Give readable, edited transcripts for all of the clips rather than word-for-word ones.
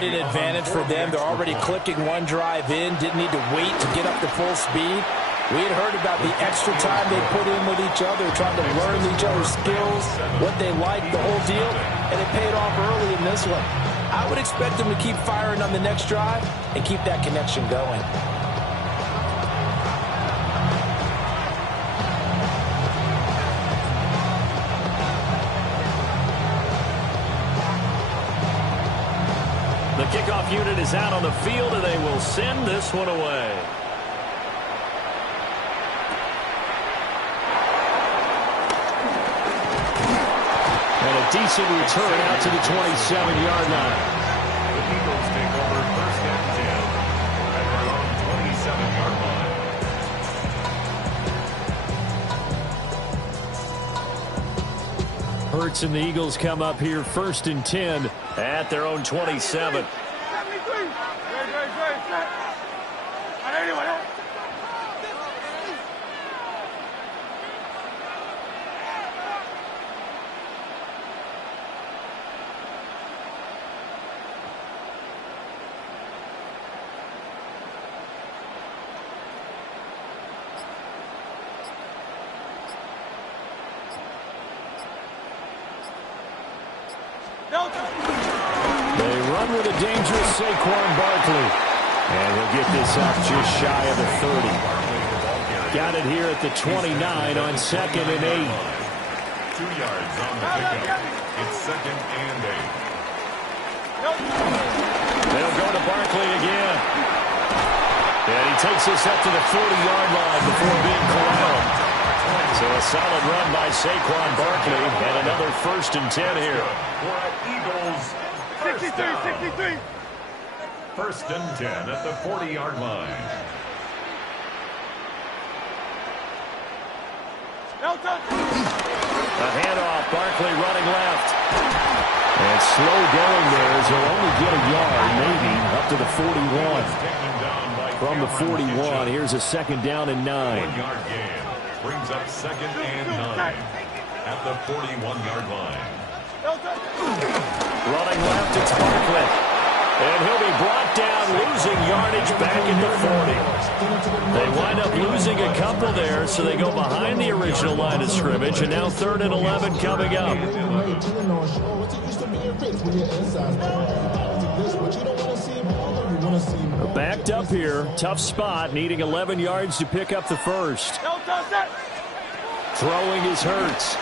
What an advantage for them. They're already clicking one drive in, didn't need to wait to get up to full speed. We had heard about the extra time they put in with each other, trying to learn each other's skills, what they like, the whole deal, and it paid off early in this one. I would expect them to keep firing on the next drive and keep that connection going. The kickoff unit is out on the field, and they will send this one away. And a decent return out to the 27-yard line. The Eagles take over first and 10 at their own 27-yard line. Hurts and the Eagles come up here first and 10 at their own 27. They run with a dangerous Saquon Barkley. And he'll get this up just shy of the 30. Got it here at the 29 on 2nd and 8. 2 yards on the pickup. It's 2nd and 8. They'll go to Barkley again. And he takes this up to the 40-yard line before being corralled. So a solid run by Saquon Barkley and another first and 10 here. For Eagles, 63. First and 10 at the 40-yard line. A handoff, Barkley running left. And slow going there as he'll only get a yard, maybe, up to the 41. From the 41, here's a 2nd down and 9. 1-yard gain brings up 2nd and 9 at the 41-yard line. Running left, it's Barkley. And he'll be brought down, losing yardage back at the 40. They wind up losing a couple there, so they go behind the original line of scrimmage, and now 3rd and 11 coming up. Backed up here, tough spot, needing 11 yards to pick up the first. Throwing is Hurts.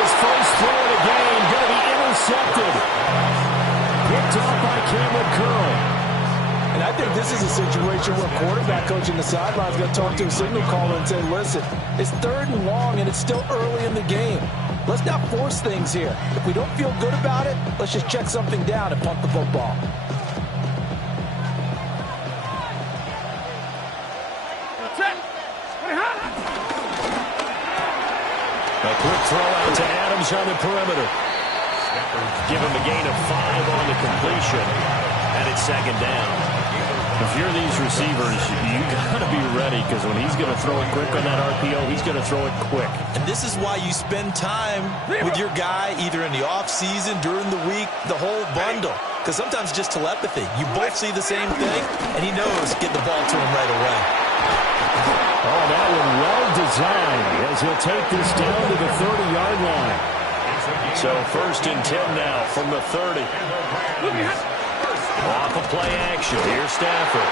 His first throw of the game, going to be intercepted. Picked off by Cameron Curl. And I think this is a situation where quarterback coach in the sideline is going to talk to a signal caller and say, listen, it's 3rd and long and it's still early in the game. Let's not force things here. If we don't feel good about it, let's just check something down and punt the football. A quick throw out to Adams on the perimeter. Give him a gain of 5 on the completion. And it's 2nd down. If you're these receivers, you got to be ready, because when he's going to throw it quick on that RPO, he's going to throw it quick. And this is why you spend time with your guy either in the offseason, during the week, the whole bundle. Because sometimes just telepathy. You both see the same thing, and he knows get the ball to him right away. Oh, that one well designed as he'll take this down to the 30-yard line. So 1st and 10 now from the 30. Off of play action. Here's Stafford.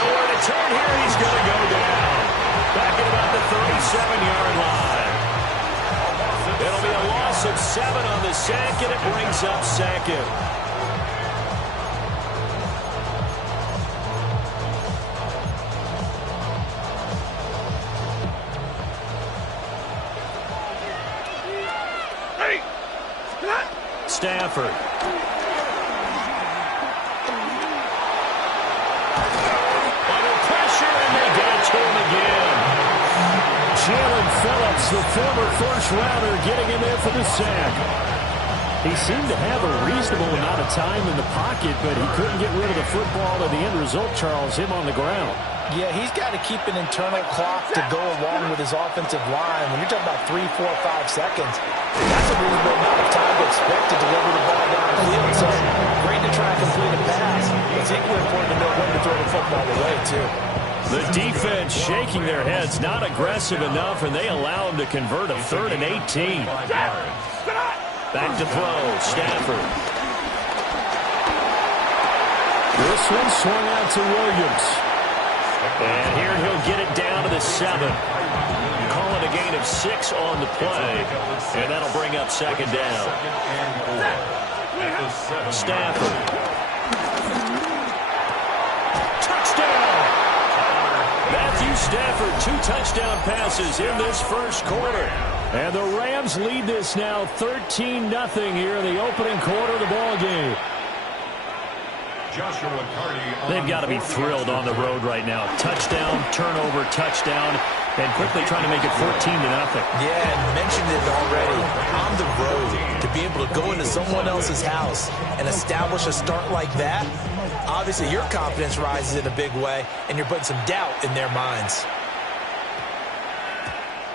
Nowhere to turn here. He's going to go down. Back at about the 37-yard line. It'll be a loss of 7 on the sack, and it brings up 2nd. Stafford. Under pressure, and they get it to him again. Jalen Phillips, the former first-rounder, getting in there for the sack. He seemed to have a reasonable amount of time in the pocket, but he couldn't get rid of the football, and the end result, Charles, him on the ground. Yeah, he's got to keep an internal clock to go along with his offensive line. When you're talking about 3, 4, 5 seconds, that's a reasonable amount of time to expect to deliver the it's equally important to know when to throw the football away, too. The defense shaking their heads, not aggressive enough, and they allow him to convert a 3rd and 18. Back to throw, Stafford. This one swung out to Williams. And here he'll get it down to the 7. Call it a gain of 6 on the play, and that'll bring up 2nd down. Stafford. Touchdown! Matthew Stafford, 2 touchdown passes in this first quarter. And the Rams lead this now 13-0 here in the opening quarter of the ball game. They've got to be thrilled on the road right now. Touchdown, turnover, touchdown, and quickly trying to make it 14-0. Yeah, and mentioned it already. On the road, to be able to go into someone else's house and establish a start like that, obviously your confidence rises in a big way, and you're putting some doubt in their minds.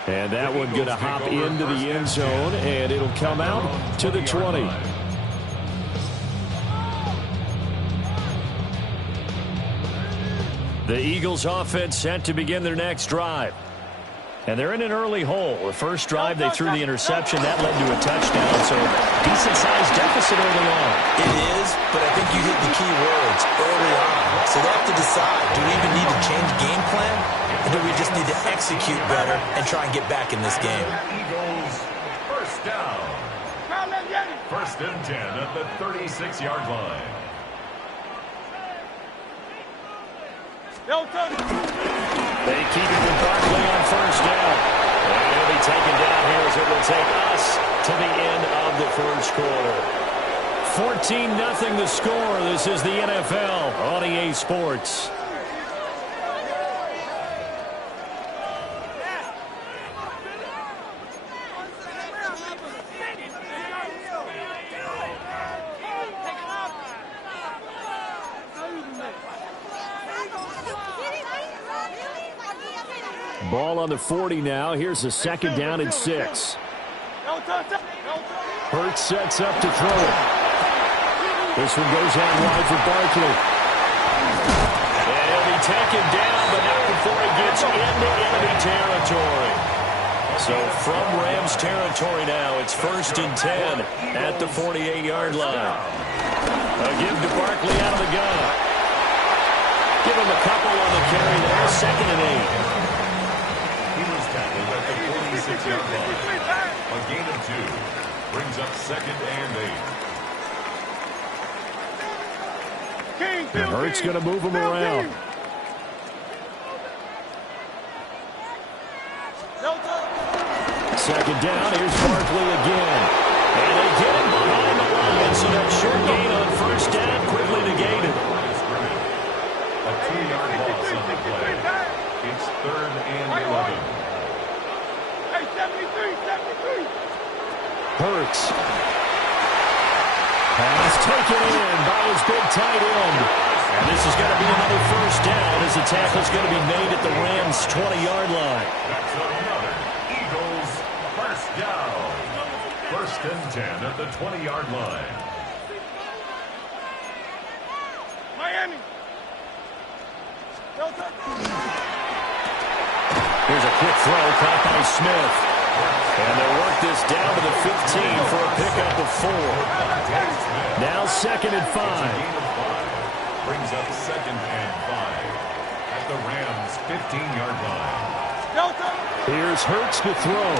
And that one going to hop into the end zone, and it'll come out to the 20. The Eagles offense set to begin their next drive. And they're in an early hole. The first drive, they threw the interception. That led to a touchdown, so decent-sized deficit early on. It is, but I think you hit the key words early on. So they have to decide, do we even need to change game plan, or do we just need to execute better and try and get back in this game? Eagles, first down. 1st and 10 at the 36-yard line. They keep it with Barkley on first down. And he'll be taken down here as it will take us to the end of the first quarter. 14-0 the score. This is the NFL on EA Sports. Ball on the 40 now. Here's a 2nd down and 6. Hurts sets up to throw it. This one goes out wide for Barkley. And he'll be taken down, but not before he gets into enemy territory. So from Rams territory now, it's 1st and 10 at the 48-yard line. A give to Barkley out of the gun. Give him a couple on the carry there. 2nd and 8. At the 46-yard line. A gain of 2 brings up 2nd and 8. And Hurts going to move him around. Second down. Here's Barkley again. And they get him behind the line. So that short gain on first down quickly negated. A 2-yard loss on the play. It's 3rd and 11. Hurts. Pass taken in by his big tight end. And this is going to be another first down as the tackle's going to be made at the Rams' 20-yard line. That's another Eagles first down. 1st and 10 at the 20-yard line. Miami. Here's a quick throw caught by Smith. And they'll work this down to the 15 for a pickup of 4. Now 2nd and 5. Brings up 2nd and 5 at the Rams' 15-yard line. Here's Hurts to throw.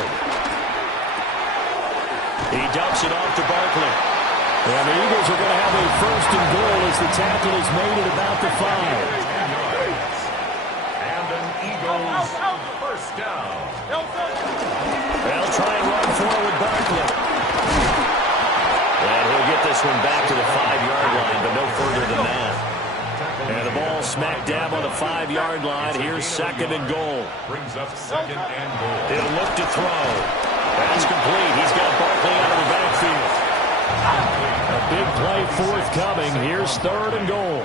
He dumps it off to Barkley. And the Eagles are going to have a 1st and goal as the tackle is made at about the 5. And an Eagles first down. They'll try and run forward Barkley. And he'll get this one back to the 5-yard line, but no further than that. And the ball smack dab on the 5-yard line. Here's 2nd and goal. Brings up 2nd and goal. He'll look to throw. That's complete. He's got Barkley out of the backfield. A big play forthcoming. Here's 3rd and goal.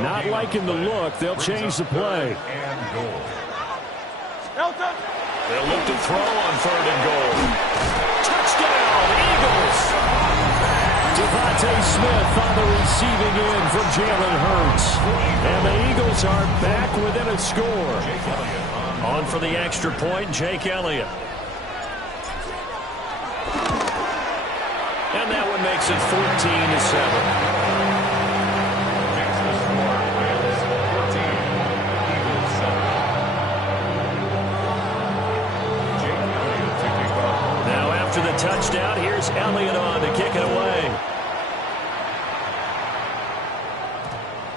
Not liking the look. They'll change the play. And goal. They'll look to throw on 3rd and goal. Touchdown, Eagles! To Devontae Smith on the receiving end from Jalen Hurts. And the Eagles are back within a score. On for the extra point, Jake Elliott. And that one makes it 14-7. After the touchdown, here's Elliott on to kick it away.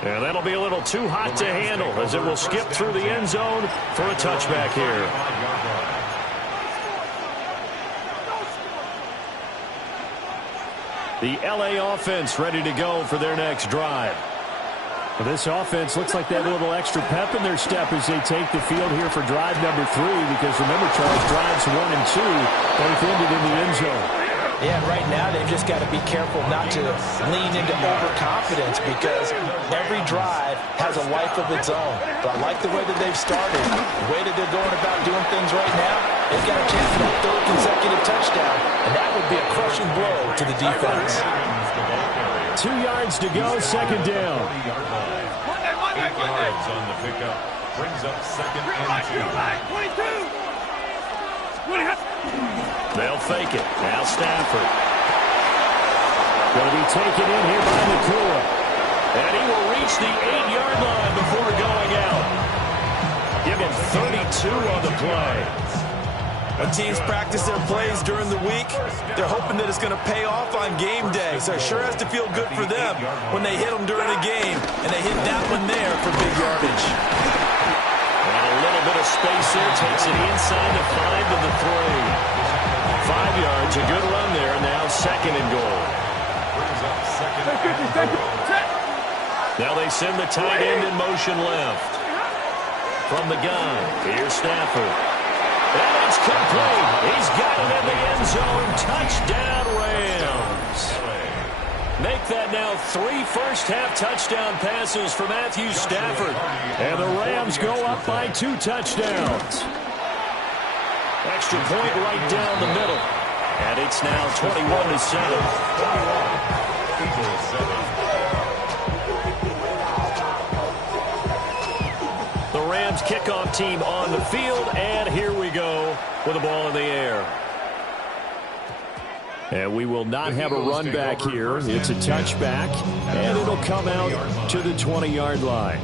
And that'll be a little too hot to handle as it will skip through the end zone for a touchback here. The LA offense ready to go for their next drive. Well, this offense looks like they have a little extra pep in their step as they take the field here for drive number 3, because remember, Charles, drives 1 and 2 both ended in the end zone. Yeah, right now they've just got to be careful not to lean into overconfidence, because every drive has a life of its own. But I like the way that they've started, the way that they're going about doing things right now. They've got a chance for a 3rd consecutive touchdown, and that would be a crushing blow to the defense. 2 yards to go, second down. 8 yards on the pickup. Brings up second and 2. They'll fake it. Now Stafford. Going to be taken in here by Nakua. And he will reach the 8-yard line before going out. Give him 32 on the play. When teams practice their plays during the week, they're hoping that it's going to pay off on game day. So it sure has to feel good for them when they hit them during a game, and they hit that one there for big yardage. And a little bit of space there, takes it inside the 5 to the 3. 5 yards, a good run there, now second and goal. Now they send the tight end in motion left. From the gun, here's Stafford. And it's complete. He's got it in the end zone. Touchdown, Rams. Make that now 3 first-half touchdown passes for Matthew Stafford. And the Rams go up by 2 touchdowns. Extra point right down the middle. And it's now 21-7. The Rams kickoff team on the field, and here we go with the ball in the air. And we will not have a run back here. It's a touchback, and it'll come out to the 20-yard line.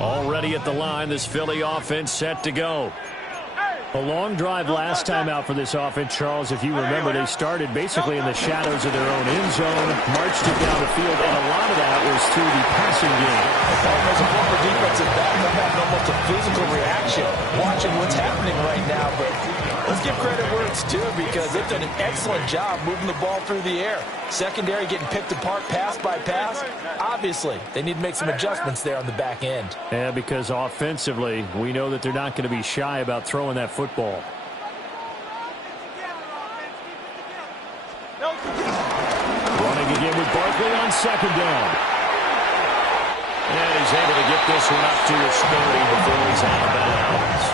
Already at the line, this Philly offense set to go. A long drive last time out for this offense, Charles. If you remember, they started basically in the shadows of their own end zone, marched it down the field, and a lot of that was through the passing game. As a former defensive back, I'm having almost a physical reaction watching what's happening right now. But let's give credit where it's due, because they've done an excellent job moving the ball through the air. Secondary getting picked apart pass by pass. Obviously, they need to make some adjustments there on the back end. Yeah, because offensively, we know that they're not going to be shy about throwing that football. Running again with Barkley on second down. And he's able to get this one up to his 30 before he's out of bounds.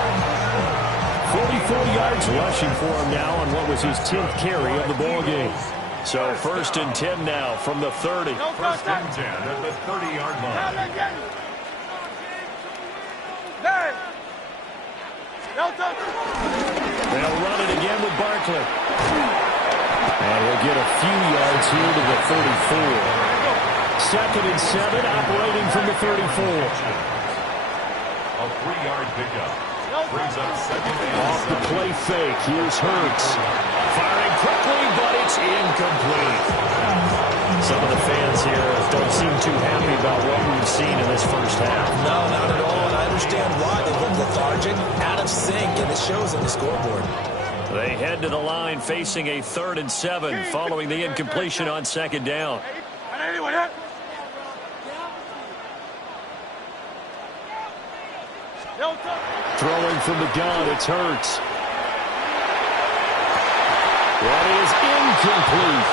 44 yards rushing for him now on what was his 10th carry of the ball game. So 1st and 10 now from the 30. 1st and 10 at the 30-yard line. They'll run it again with Barkley. And he'll get a few yards here to the 34. 2nd and 7, operating from the 34. A 3-yard pickup. Brings up second and off the play fake. Here's Hurts. Firing quickly, but it's incomplete. Some of the fans here don't seem too happy about what we've seen in this first half. No, not at all, and I understand why. They look lethargic, out of sync, and it shows on the scoreboard. They head to the line facing a 3rd and 7 following the incompletion on second down. Throwing from the gun, it's Hurts. That is incomplete.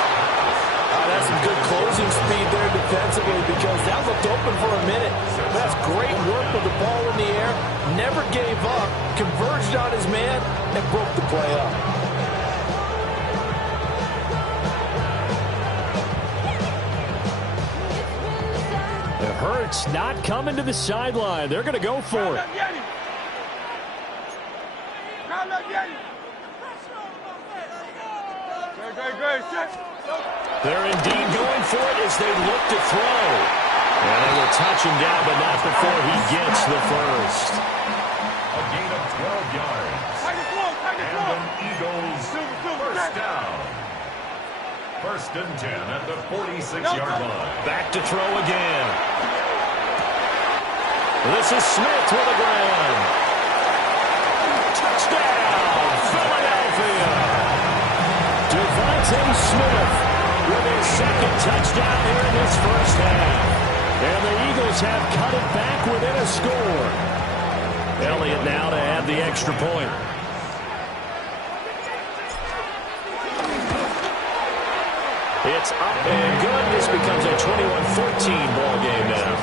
That's some good closing speed there defensively, because that looked open for a minute. That's great work with the ball in the air. never gave up, converged on his man, and broke the play up. It hurts not coming to the sideline. They're going to go for it. They're indeed going for it as they look to throw. And they will touch him down, but not before he gets the first. A gain of 12 yards. And an Eagles first down. 1st and 10 at the 46-yard line. Back to throw again. This is Smith with the ground. Touchdown, Philadelphia. Devontae Smith with his second touchdown here in this first half. And the Eagles have cut it back within a score. Elliott now to add the extra point. It's up and good. This becomes a 21-14 ball game now.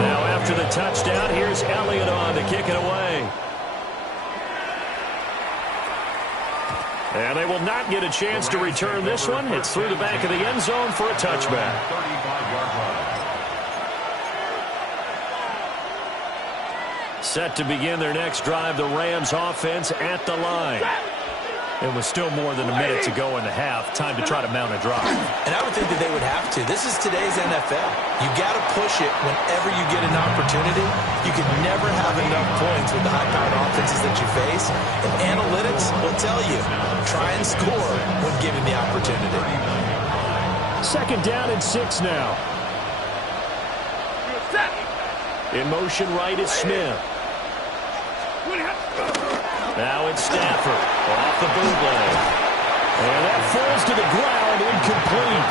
Now after the touchdown, here's Elliott on to kick it away. And they will not get a chance to return this one. It's through the back of the end zone for a touchback. 35-yard line. Set to begin their next drive, the Rams offense at the line. It was still more than a minute to go in the half. Time to try to mount a drive. And I would think that they would have to. This is today's NFL. You got to push it whenever you get an opportunity. You can never have enough points with the high-powered offenses that you face. And analytics will tell you, try and score when given the opportunity. 2nd down and 6 now. In motion right is Smith. Now it's Stafford off the bootleg. And that falls to the ground, incomplete.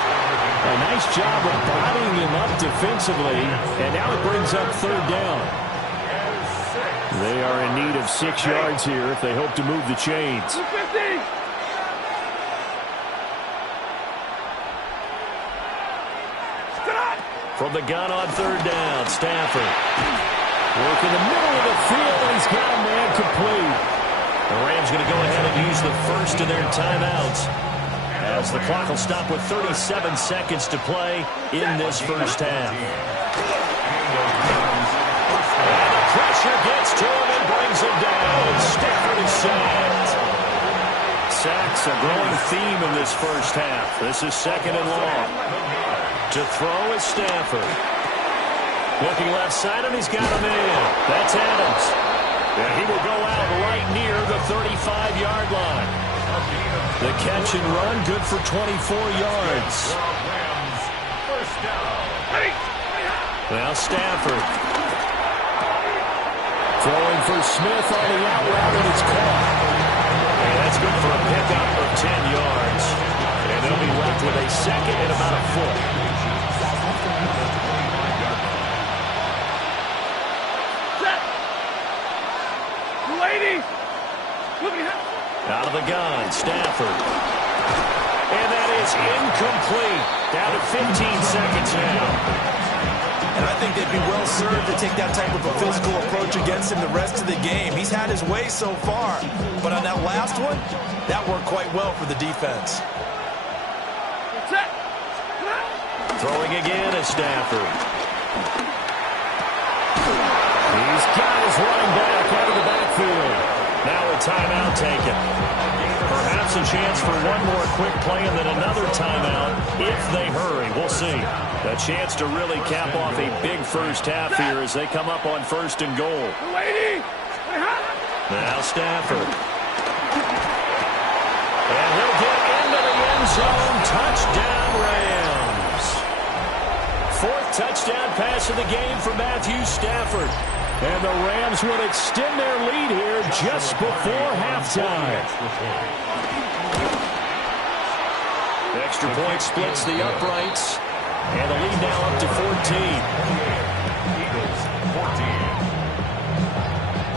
A nice job of bodying him up defensively. And now it brings up 3rd down. They are in need of 6 yards here if they hope to move the chains. From the gun on 3rd down, Stafford. Work in the middle of the field, and he's got a man complete. The Rams going to go ahead and use the first of their timeouts as the clock will stop with 37 seconds to play in this first half. And the pressure gets to him and brings him down. Stafford is sacked. Sacks a growing theme in this first half. This is 2nd and long. To throw is Stafford. Looking left side, and he's got a man. That's Adams. And he will go out right near the 35-yard line. The catch and run, good for 24 yards. Now Stafford. Throwing for Smith on the out route, and it's caught. And that's good for a pickup of 10 yards. And they'll be left with a 2nd and about a foot. Out of the gun, Stafford. And that is incomplete. Down to 15 seconds now. And I think they'd be well served to take that type of a physical approach against him the rest of the game. He's had his way so far. But on that last one, that worked quite well for the defense. Throwing again is Stafford. He's got his running back out of the backfield. Now a timeout taken. Perhaps a chance for one more quick play and then another timeout if they hurry. We'll see. A chance to really cap off a big first half here as they come up on 1st and goal. Now Stafford. And he'll get into the end zone. Touchdown Rams. 4th touchdown pass of the game for Matthew Stafford. And the Rams will extend their lead here just before halftime. Extra point splits the uprights. And the lead now up to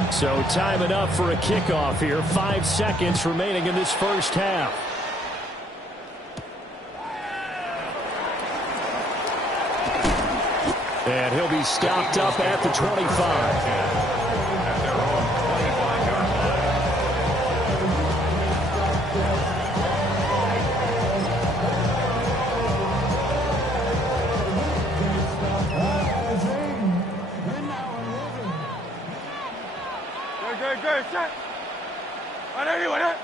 14. So time enough for a kickoff here. 5 seconds remaining in this first half. And he'll be stopped up at the 25. At their own 25-yard line. Good, set. On anyone, huh?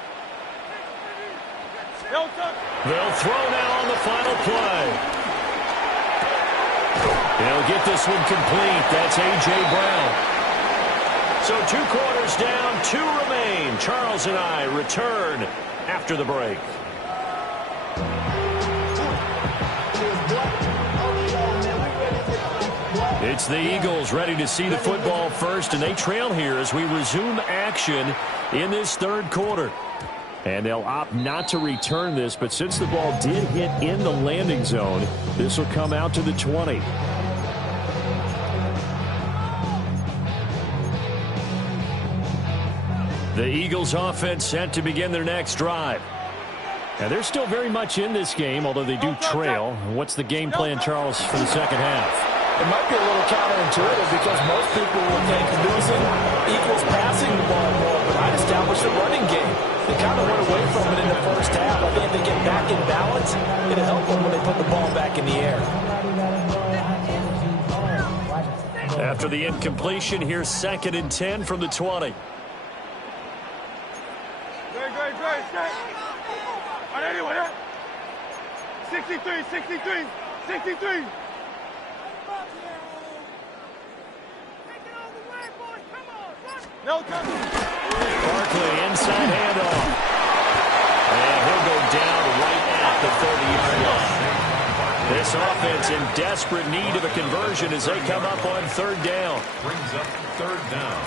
They'll throw now on the final play. He'll get this one complete. That's A.J. Brown. So 2 quarters down, 2 remain. Charles and I return after the break. It's the Eagles ready to see the football first, and they trail here as we resume action in this 3rd quarter. And they'll opt not to return this, but since the ball did hit in the landing zone, this will come out to the 20. The Eagles offense set to begin their next drive. Now they're still very much in this game, although they do trail. What's the game plan, Charles, for the second half? It might be a little counterintuitive because most people will think losing equals passing the ball more, but I established a running game. They kind of went away from it in the first half. I think if they get back in balance, it'll help them when they put the ball back in the air. After the incompletion, here's 2nd and 10 from the 20. Good, set. On anyone, huh? 63. No touch. Barkley inside handoff. And he'll go down right at the 30-yard line. This offense in desperate need of a conversion as they come up on 3rd down. Brings up 3rd down.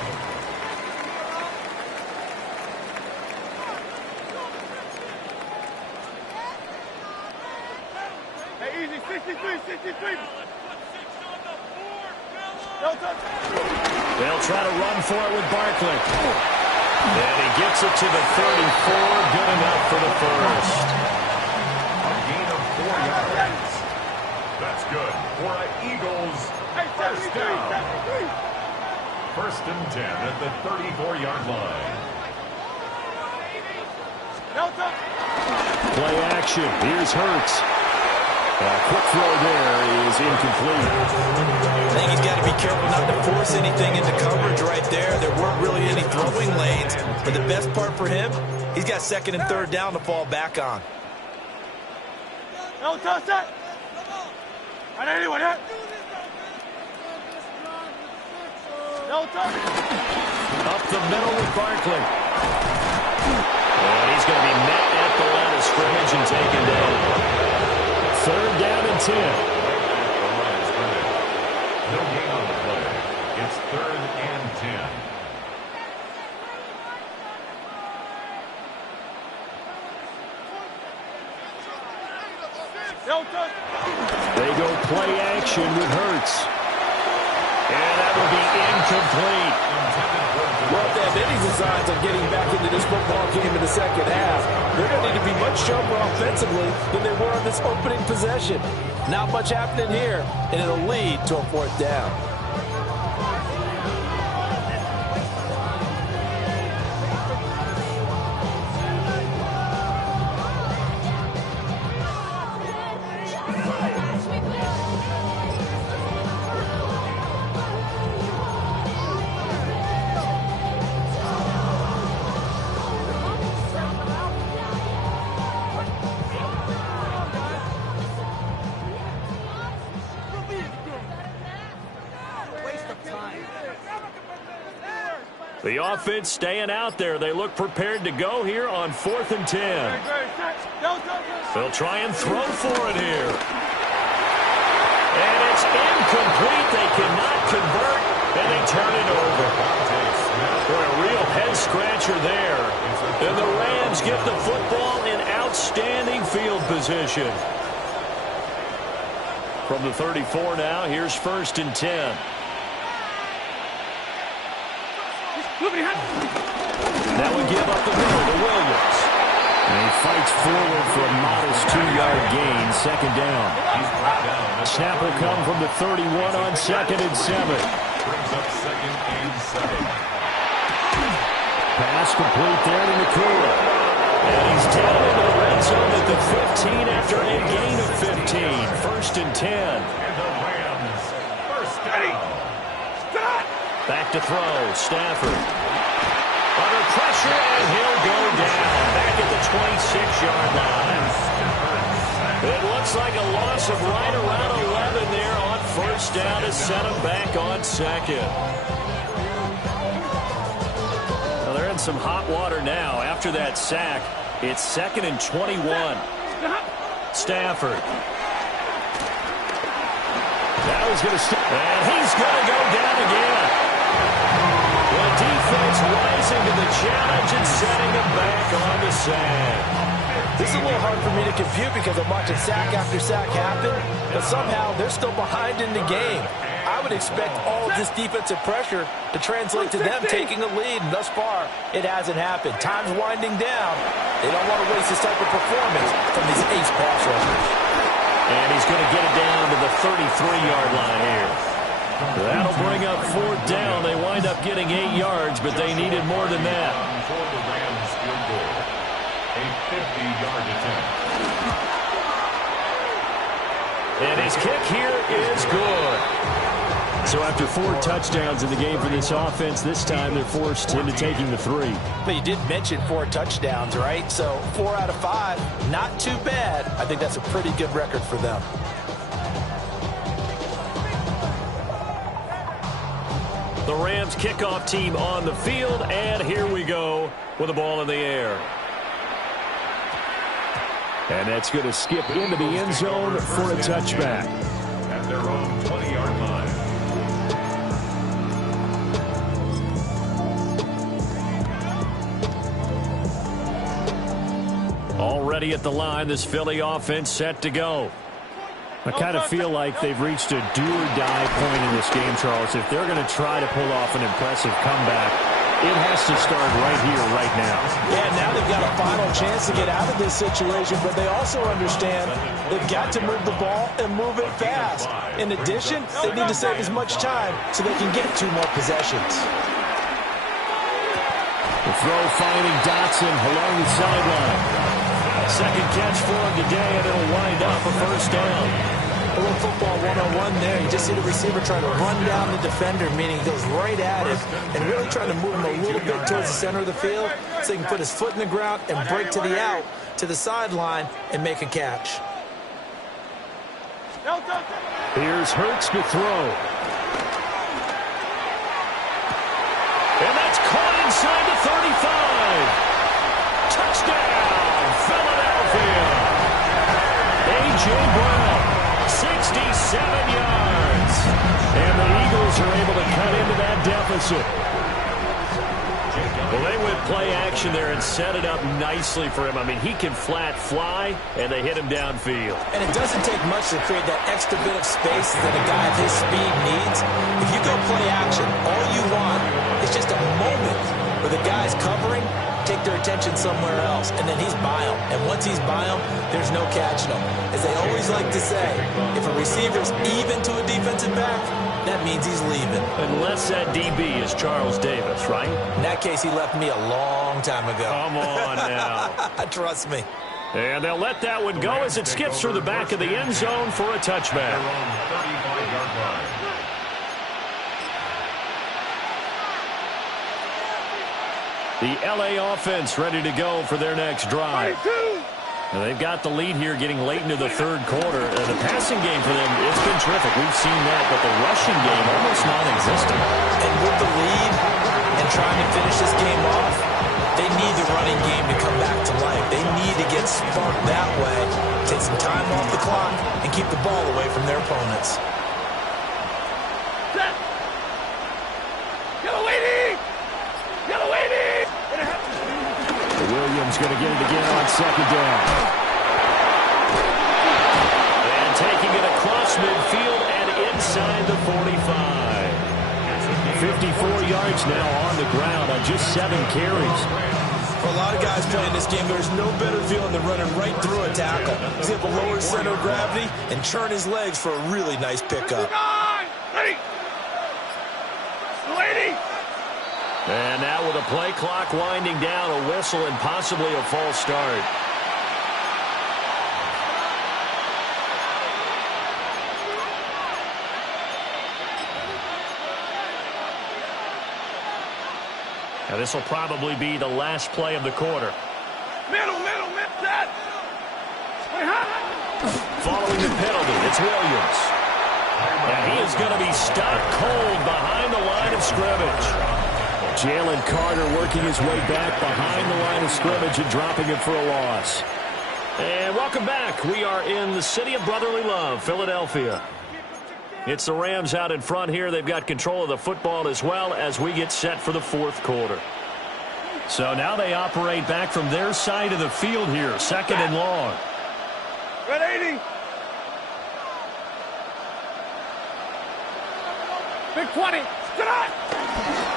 Hey, easy, 63. No touch. They'll try to run for it with Barkley. And he gets it to the 34. Good enough for the first. A gain of 4 yards. That's good for an Eagles first down. 1st and 10 at the 34-yard line. No touch. Play action. Here's Hurts. A quick throw there is incomplete. I think he's got to be careful not to force anything into coverage right there. There weren't really any throwing lanes, but the best part for him, he's got 2nd and 3rd down to fall back on. No touch, set. On anyone, huh? No touch. Up the middle with Barkley. And he's going to be met at the line of scrimmage and taken down. 3rd down and 10. No gain on the play. It's 3rd and 10. No touch. They go play action with Hurts. And that will be incomplete. Well, if they have any designs of getting back into this football game in the second half, they're going to need to be much sharper offensively than they were on this opening possession. Not much happening here, and it'll lead to a 4th down. The offense staying out there. They look prepared to go here on 4th and 10. They'll try and throw for it here. And it's incomplete. They cannot convert, and they turn it over. For a real head-scratcher there. And the Rams get the football in outstanding field position. From the 34 now, here's 1st and 10. That would give up the middle to Williams. And he fights forward for a modest 2-yard gain, 2nd down. He's brought down Snap will come from the 31 on 2nd and 7. Brings up 2nd and 7. Pass complete there to Nakua. And he's down into the red zone at the 15 after a gain of 15. 1st and 10. And the Rams, first down. Back to throw. Stafford. Under pressure, and he'll go down. Back at the 26-yard line. It looks like a loss of right around 11 there on 1st down to set him back on 2nd. Well, they're in some hot water now. After that sack, it's 2nd and 21. Stafford. Now he's going to and he's going to go down again. The defense rising to the challenge and setting him back on the sack. This is a little hard for me to compute because I'm watching sack after sack happen, but somehow they're still behind in the game. I would expect all of this defensive pressure to translate to them taking a lead, and thus far, it hasn't happened. Time's winding down. They don't want to waste this type of performance from these ace pass rushers. And he's going to get it down to the 33-yard line here. That'll bring up 4th down. They wind up getting 8 yards, but they needed more than that. For the Rams field goal. A 50-yard attempt. And his kick here is good. So after 4 touchdowns in the game for this offense, this time they're forced into taking the 3. But you did mention 4 touchdowns, right? So 4 out of 5, not too bad. I think that's a pretty good record for them. The Rams kickoff team on the field, and here we go with the ball in the air. And that's going to skip into the end zone for a touchback. At their own 20-yard line. Already at the line, this Philly offense set to go. I kind of feel like they've reached a do-or-die point in this game, Charles. If they're going to try to pull off an impressive comeback, it has to start right here, right now. Yeah, now they've got a final chance to get out of this situation, but they also understand they've got to move the ball and move it fast. In addition, they need to save as much time so they can get 2 more possessions. The throw finding Dotson along the sideline. Second catch for him today, and it'll wind up a 1st down. A little football 101 there. You just see the receiver trying to run down the defender, meaning he goes right at him, and really trying to move him a little bit towards the center of the field so he can put his foot in the ground and break to the out, to the sideline, and make a catch. Here's Hurts to throw. And that's caught inside the 35. Touchdown, Philadelphia. A.J. Brown, 67 yards. And the Eagles are able to cut into that deficit. Well, they went play action there and set it up nicely for him. I mean, he can flat fly, and they hit him downfield. And it doesn't take much to create that extra bit of space that a guy of his speed needs. If you go play action, all you want is just a moment where the guy's covering, take their attention somewhere else, and then he's by him. And once he's by him, there's no catching him. As they always like to say, if a receiver's even to a defensive back, that means he's leaving. Unless that DB is Charles Davis, right? In that case, he left me a long time ago. Come on now. Trust me. And they'll let that one go as it skips through the back of the end zone for a touchback. Their own 35-yard line. The L.A. offense ready to go for their next drive. And they've got the lead here getting late into the 3rd quarter. The passing game for them, it's been terrific. We've seen that, but the rushing game almost non-existent. And with the lead and trying to finish this game off, they need the running game to come back to life. They need to get sparked that way, take some time off the clock, and keep the ball away from their opponents. Williams going to get it again on 2nd down. And taking it across midfield and inside the 45. 54 yards now on the ground on just 7 carries. For a lot of guys playing this game, there's no better feeling than running right through a tackle. He's able to lower his center of gravity and turn his legs for a really nice pickup. And now with the play clock winding down, a whistle and possibly a false start. Now this will probably be the last play of the quarter. Middle, set. Following the penalty, it's Williams. And he is going to be stopped cold behind the line of scrimmage. Jalen Carter working his way back behind the line of scrimmage and dropping it for a loss. And welcome back. We are in the city of brotherly love, Philadelphia. It's the Rams out in front here. They've got control of the football as well as we get set for the fourth quarter. So now they operate back from their side of the field here, second and long. Red 80. Big 20.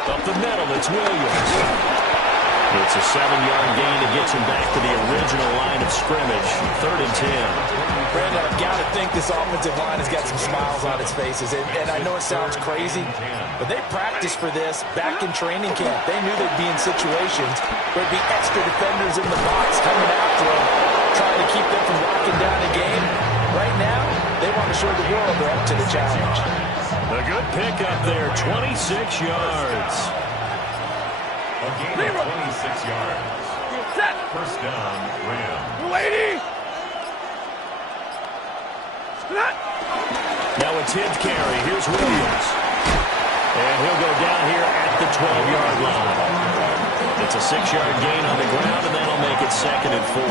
Up the middle, it's Williams. It's a 7-yard gain that gets him back to the original line of scrimmage. 3rd and 10. Brandon, I've got to think this offensive line has got some smiles on its faces. And I know it sounds crazy, but they practiced for this back in training camp. They knew they'd be in situations where there'd be extra defenders in the box coming after them, trying to keep them from locking down a game. Right now, they want to show the world they're up to the challenge. A good pickup there, 26 yards. A gain of 26 yards. First down, Rams. 80. Now it's his carry. Here's Williams. And he'll go down here at the 12-yard line. It's a 6-yard gain on the ground, and that'll make it 2nd and 4.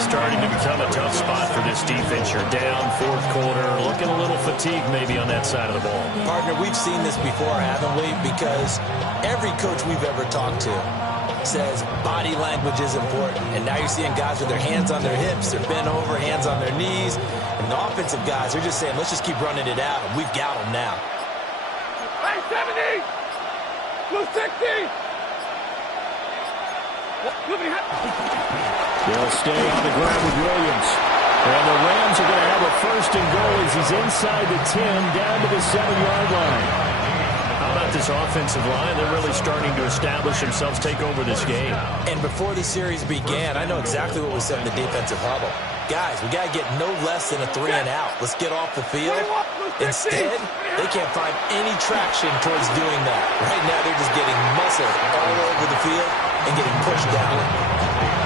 Starting to become a tough spot for this defense. You're down, fourth quarter, looking a little fatigued maybe on that side of the ball. Partner, we've seen this before, haven't we? Because every coach we've ever talked to says body language is important. And now you're seeing guys with their hands on their hips, they're bent over, hands on their knees. And the offensive guys, they're just saying, let's just keep running it out, and we've got them now. Hey, 70! Blue 60! They'll stay on the ground with Williams. And the Rams are going to have a 1st and goal as he's inside the 10, down to the 7-yard line. How about this offensive line? They're really starting to establish themselves, take over this game. And before the series began, I know exactly what was said in the defensive huddle. Guys, we got to get no less than a 3-and-out. Let's get off the field. Instead, they can't find any traction towards doing that. Right now, they're just getting muscled all over the field and getting pushed down.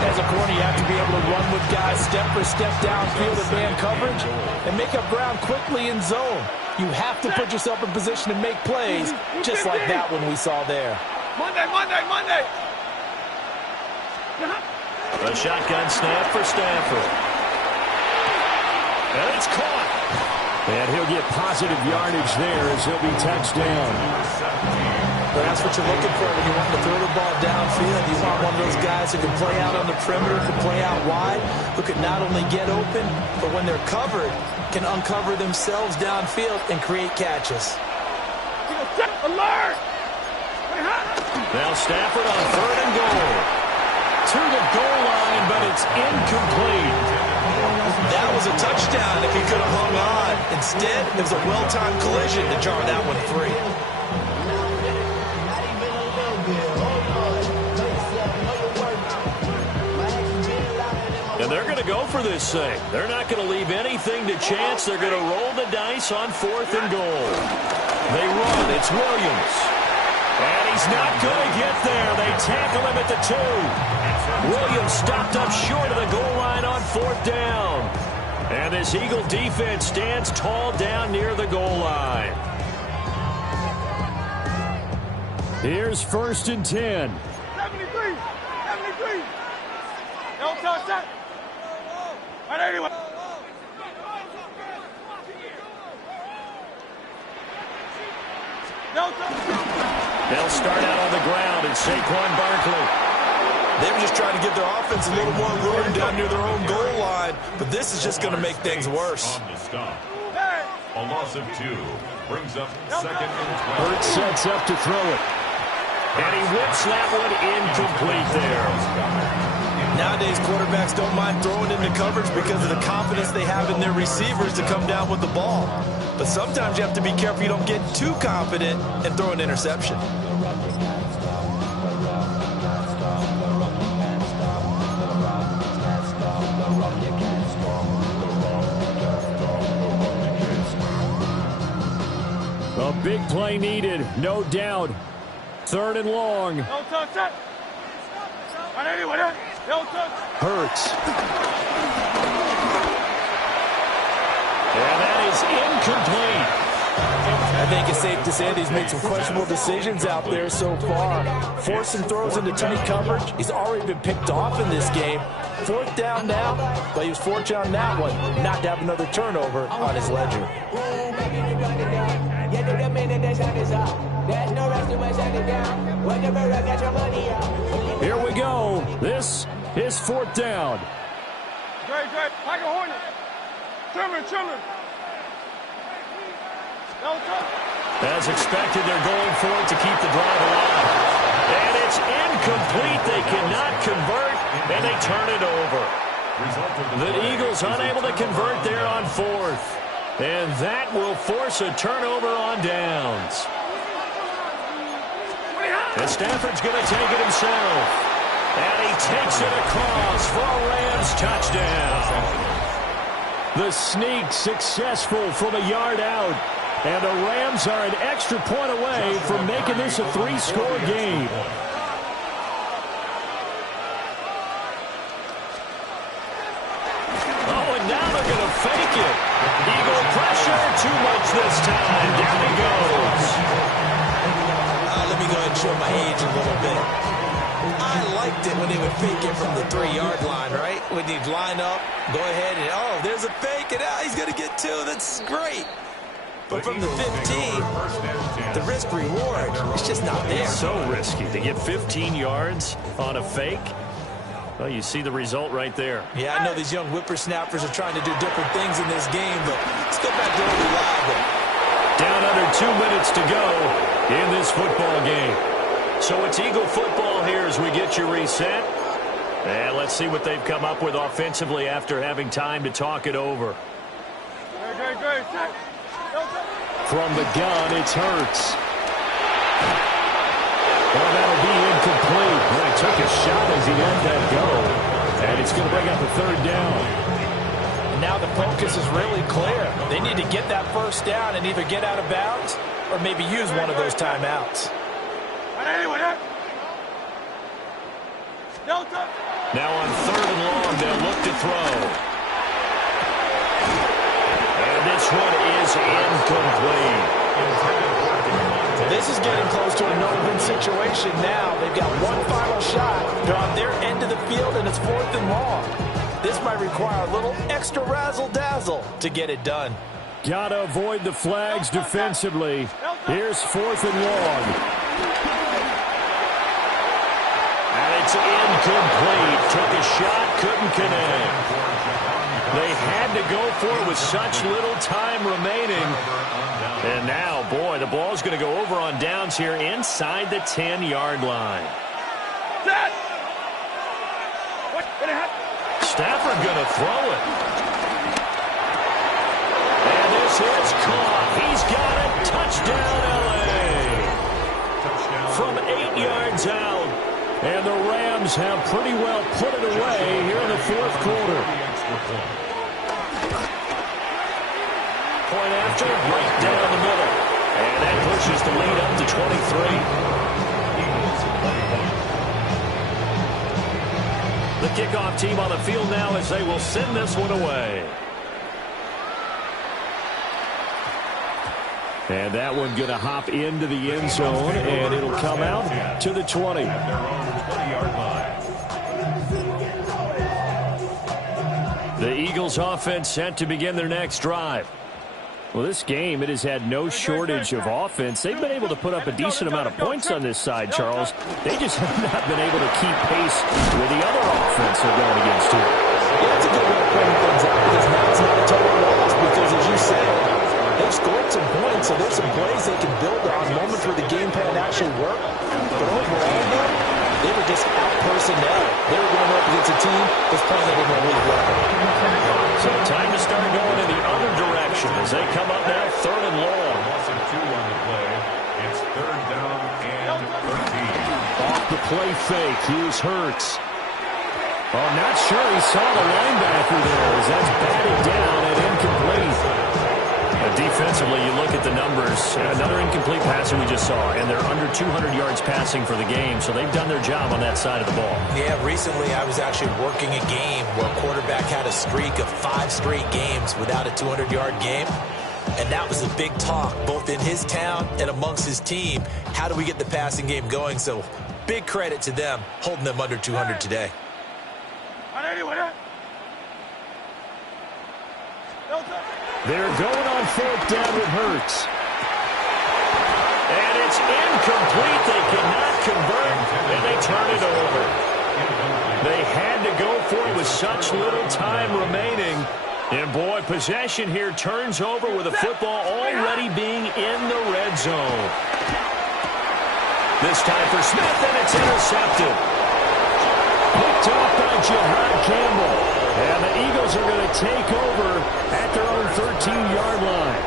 As a corner, you have to be able to run with guys step for step downfield in man coverage and make up ground quickly in zone. You have to put yourself in position to make plays, just like that one we saw there. Monday. A shotgun snap for Stafford. And it's caught. And he'll get positive yardage there as he'll be touched down. Well, that's what you're looking for when you want to throw the ball downfield. You want one of those guys who can play out on the perimeter, can play out wide, who can not only get open, but when they're covered, can uncover themselves downfield and create catches. Alert! Now Stafford on 3rd and goal. To the goal line, but it's incomplete. That was a touchdown if he could have hung on. Instead, it was a well-timed collision to jar that one free. And they're going to go for this thing. They're not going to leave anything to chance. They're going to roll the dice on 4th and goal. They run. It's Williams. And he's not going to get there. They tackle him at the 2. Williams stopped up short of the goal line on 4th down. And this Eagle defense stands tall down near the goal line. Here's 1st and 10. 73. No touch that. Right, anyway. No touch. They'll start out on the ground, and Saquon Barkley. They were just trying to give their offense a little more room down near their own goal line, but this is just going to make things worse. On the stop. A loss of 2 brings up 2nd and 12. Hurts sets up to throw it. And he whips that one incomplete there. Nowadays, quarterbacks don't mind throwing into coverage because of the confidence they have in their receivers to come down with the ball. But sometimes you have to be careful you don't get too confident and throw an interception. A big play needed, no doubt. 3rd and long. Don't touch that. Right anyway, don't touch. Hurts. And that is incomplete. I think it's safe to say that he's made some questionable decisions out there so far. Forcing throws into tight coverage. He's already been picked off in this game. 4th down now, but he was fortunate on that one not to have another turnover on his ledger. Here we go. This is 4th down. Great. Like a hornet. Trimmer. Don't touch. As expected, they're going for it to keep the drive alive. And it's incomplete. They cannot convert, and they turn it over. The Eagles unable to convert there on 4th. And that will force a turnover on downs. And Stafford's going to take it himself. And he takes it across for a Rams touchdown. The sneak successful from a yard out. And the Rams are an extra point away from making this a 3-score game. Oh, and now they're going to fake it. Eagle pressure, too much this time. Down he goes. Let me go ahead and show my age a little bit. I liked it when they would fake it from the 3-yard line, right? When you'd line up, go ahead and, oh, there's a fake, and he's going to get 2. That's great. But from the 15, the risk-reward, it's just not there. It's so risky to get 15 yards on a fake. Well, you see the result right there. Yeah, I know these young whippersnappers are trying to do different things in this game, but let's go back to where we reliable. Down under 2 minutes to go in this football game. So it's Eagle football here as we get you reset. And let's see what they've come up with offensively after having time to talk it over. Great. From the gun, it's Hurts. Well, that'll be incomplete. Well, he took a shot as he let that go. And it's going to bring up a 3rd down. And now the focus is really clear. They need to get that 1st down and either get out of bounds or maybe use one of those timeouts. Right anyway, don't touch. Now on 3rd and long, they'll look to throw. And this one is incomplete. This is getting close to a no-win situation now. They've got one final shot. They're on their end of the field, and it's 4th and long. This might require a little extra razzle-dazzle to get it done. Gotta avoid the flags defensively. Here's 4th and long. And it's incomplete. Took a shot, couldn't connect. They had to go for it with such little time remaining. And now, boy, the ball's going to go over on downs here inside the 10-yard line. Stafford going to throw it. And this is caught. He's got it. Touchdown, L.A. From 8 yards out. And the Rams have pretty well put it away here in the 4th quarter. Point after, right down the middle. And that pushes the lead up to 23. The kickoff team on the field now as they will send this one away. And that one going to hop into the end zone, and it'll come out to the 20. The Eagles offense set to begin their next drive. Well, this game, it has had no shortage of offense. They've been able to put up a decent amount of points on this side, Charles. They just have not been able to keep pace with the other offense they're going against here. Yeah, that's a good way of pointing things out because now it's not a total loss because, as you said, they've scored some points, so there's some plays they can build on, moments where the game plan actually worked. But overall, personnel. They were going up against a team that's playing at an elite level. So time to start going in the other direction as they come up now, 3rd and long. Loss of 2 on the play. It's 3rd down and 13. Off the play fake, here's Hurts. Oh, not sure he saw the linebacker there as that's batted down and incomplete. Defensively, you look at the numbers. Another incomplete passer we just saw, and they're under 200 yards passing for the game, so they've done their job on that side of the ball. Yeah, recently I was actually working a game where a quarterback had a streak of 5 straight games without a 200-yard game, and that was a big talk, both in his town and amongst his team. How do we get the passing game going? So big credit to them, holding them under 200 today. They're going on 4th down with Hurts. And it's incomplete. They cannot convert, and they turn it over. They had to go for it with such little time remaining. And, boy, possession here turns over with the football already being in the red zone. This time for Smith, and it's intercepted. Picked off by Jahad Campbell. And the Eagles are going to take over at their own 13-yard line.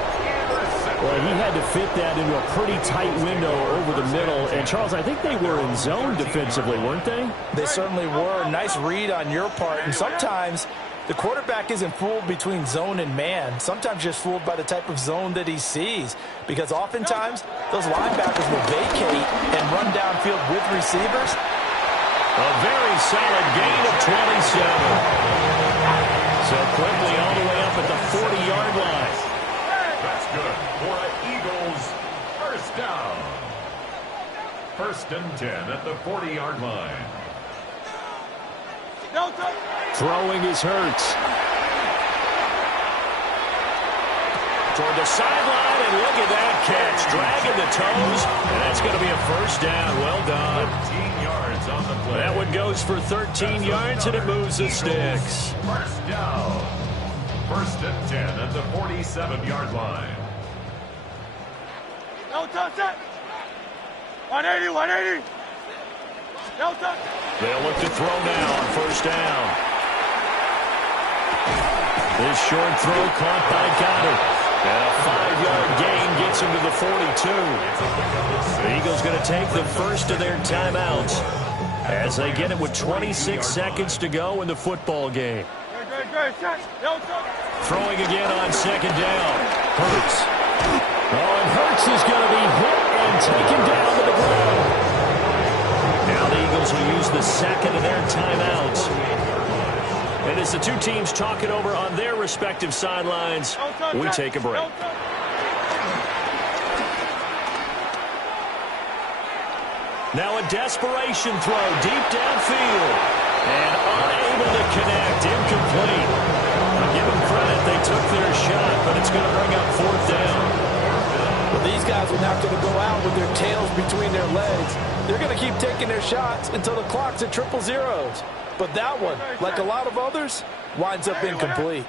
Well, he had to fit that into a pretty tight window over the middle. And, Charles, I think they were in zone defensively, weren't they? They certainly were. Nice read on your part. And sometimes the quarterback isn't fooled between zone and man. Sometimes just fooled by the type of zone that he sees. Because oftentimes those linebackers will vacate and run downfield with receivers. A very solid gain of 27. So quickly all the way up at the 40-yard line. That's good for an Eagles first down. 1st and 10 at the 40-yard line. Throwing is Hurts. Toward the sideline, and look at that catch. Dragging the toes, and that's going to be a first down. Well done. 13 yards on the play. That one goes for 13 yards, and it moves the sticks. First down. 1st and 10 at the 47-yard line. 180, 180. They'll look to throw now on 1st down. This short throw caught by Goddard. And a 5-yard gain gets him to the 42. The Eagles going to take the first of their timeouts as they get it with 26 seconds to go in the football game. Throwing again on 2nd down. Hurts. Oh, and Hurts is going to be hit and taken down to the ground. Now the Eagles will use the second of their timeouts. And as the two teams talk it over on their respective sidelines, we take a break. Now a desperation throw deep downfield. And unable to connect, incomplete. I'll give them credit, they took their shot, but it's going to bring up 4th down. Well, these guys are not going to go out with their tails between their legs. They're going to keep taking their shots until the clock's at 000. But that one, like a lot of others, winds up incomplete.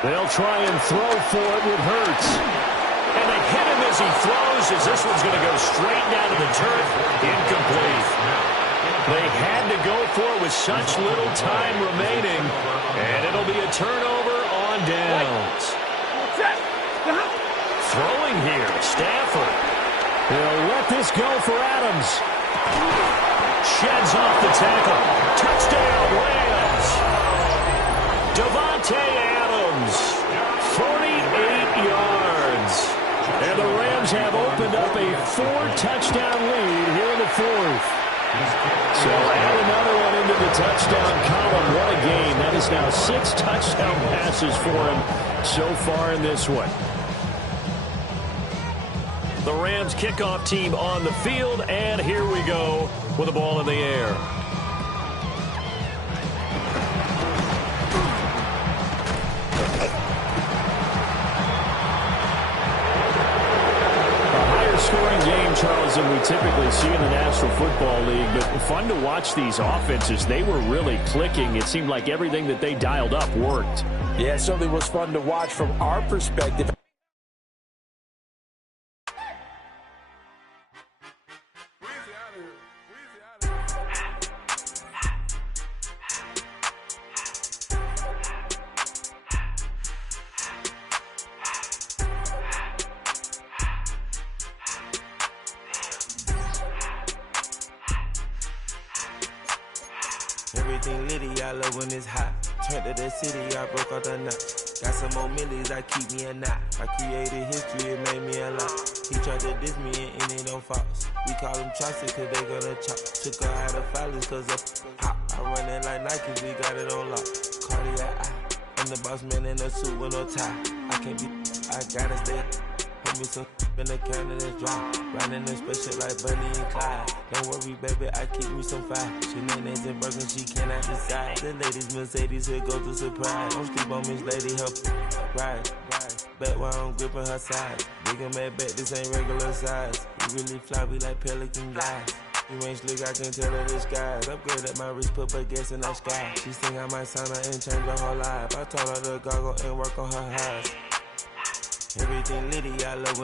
They'll try and throw for it with Hurts. And they hit him as he throws, as this one's going to go straight down to the turf. Incomplete. They had to go for it with such little time remaining. And it'll be a turnover on downs. Throwing here, Stafford. He'll let this go for Adams. Sheds off the tackle. Touchdown, Rams. Davante Adams, 48 yards. And the Rams have opened up a 4-touchdown lead here in the 4th. So add another one into the touchdown column. What a game. That is now 6 touchdown passes for him so far in this one. The Rams kickoff team on the field, and here we go with the ball in the air. A higher scoring game, Charles, than we typically see in the National Football League, but fun to watch these offenses. They were really clicking. It seemed like everything that they dialed up worked. Yeah, it certainly was fun to watch from our perspective. Everything litty, I love when it's hot. Turned to the city, I broke out the knot. Got some more millies, I keep me a knot. I created history, it made me a lot. He tried to diss me and it don't false. We call them Chaucer cause they gonna chop. Took her out of filers cause of hot. I run it like Nike, we got it on lock. Cardiac eye. I'm the boss man in a suit with no tie. I can't be, I gotta stay. Put me some in the counter that's dry. Riding in special like Bunny and Clyde. Don't worry, baby, I keep me some fire. She names and broken, she cannot decide. The ladies Mercedes, here go to surprise. Don't sleep on Miss Lady, help ride. Back while I'm gripping her side. Big and mad back, this ain't regular size. We really fly, we like pelican guys. You ain't slick, I can tell her the skies. Upgrade at my wrist, put her gas in the sky. She think I might sign her and change her whole life. I told her to goggle and work on her eyes. Everything litty, I love when